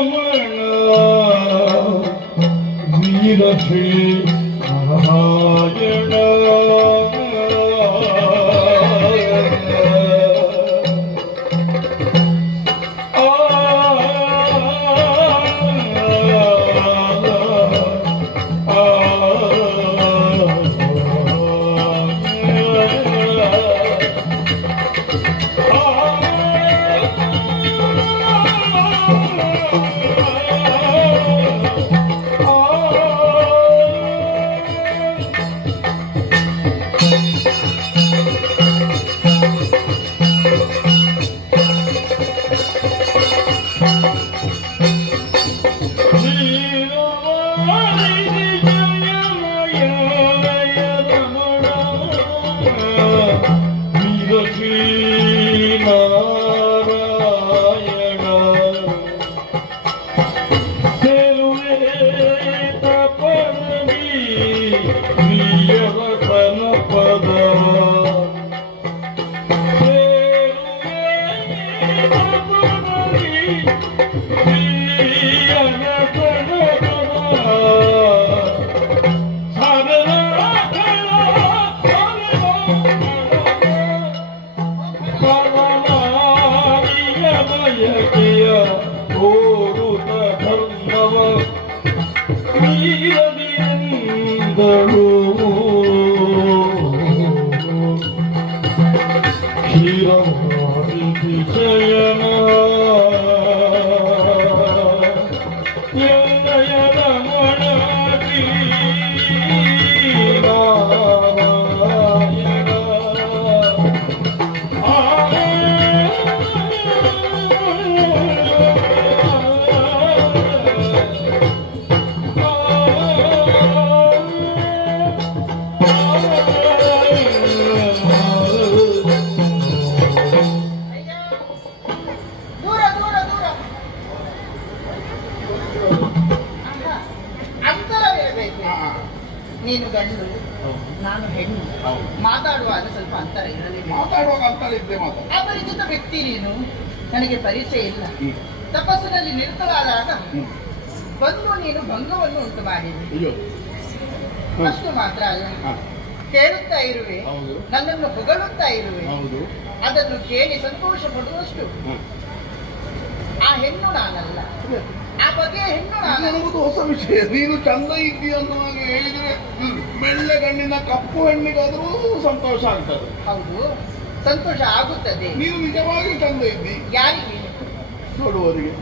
ರಮಣ ವೀರ ಶ್ರೀ ನಾರಾಯಣ ನೀನು ಗಂಡು ನಾನು ಹೆಣ್ಣು ಮಾತಾಡುವಾಗ ಸ್ವಲ್ಪ ಅಂತರ ಇರಲಿ. ಮಾತಾಡುವಾಗ ಅಂತರ ಇದ್ದೆ ಅಪರಿಚಿತ ವ್ಯಕ್ತಿ ನೀನು, ನನಗೆ ಪರಿಚಯ ಇಲ್ಲ. ತಪಸ್ಸಿನಲ್ಲಿ ನಿರತವಾದಾಗ ಬಂದು ನೀನು ಭಂಗವನ್ನು ಉಂಟು ಮಾಡಿದೆ. ಅಷ್ಟು ಮಾತ್ರ ಅಲ್ಲ, ಕೇಳುತ್ತಾ ಇರುವೆ, ನನ್ನನ್ನು ಹೊಗಳುತ್ತಾ ಇರುವೆ. ಅದನ್ನು ಕೇಳಿ ಸಂತೋಷ ಪಡುವಷ್ಟು ಆ ಹೆಣ್ಣು ನಾನಲ್ಲ, ಆ ಬಗೆಯ ಹೆಣ್ಣು ನಾನು. ನನಗೊಂದು ಹೊಸ ವಿಷಯ, ನೀನು ಚಂದ ಇದ್ದೀಯ ಅಂತ ನನಗೆ ಹೇಳಿದ್ರೆ ಬೆಳ್ಳೆ ಗಣ್ಣಿನ ಕಪ್ಪು ಹೆಣ್ಣಿಗಾದ್ರೂ ಸಂತೋಷ ಆಗ್ತದೆ. ಹೌದು, ಸಂತೋಷ ಆಗುತ್ತದೆ. ನೀನು ನಿಜವಾಗಿ ಚಂದ ಇದ್ದಿ. ಯಾರಿಗೆ? ನೋಡುವವರಿಗೆ.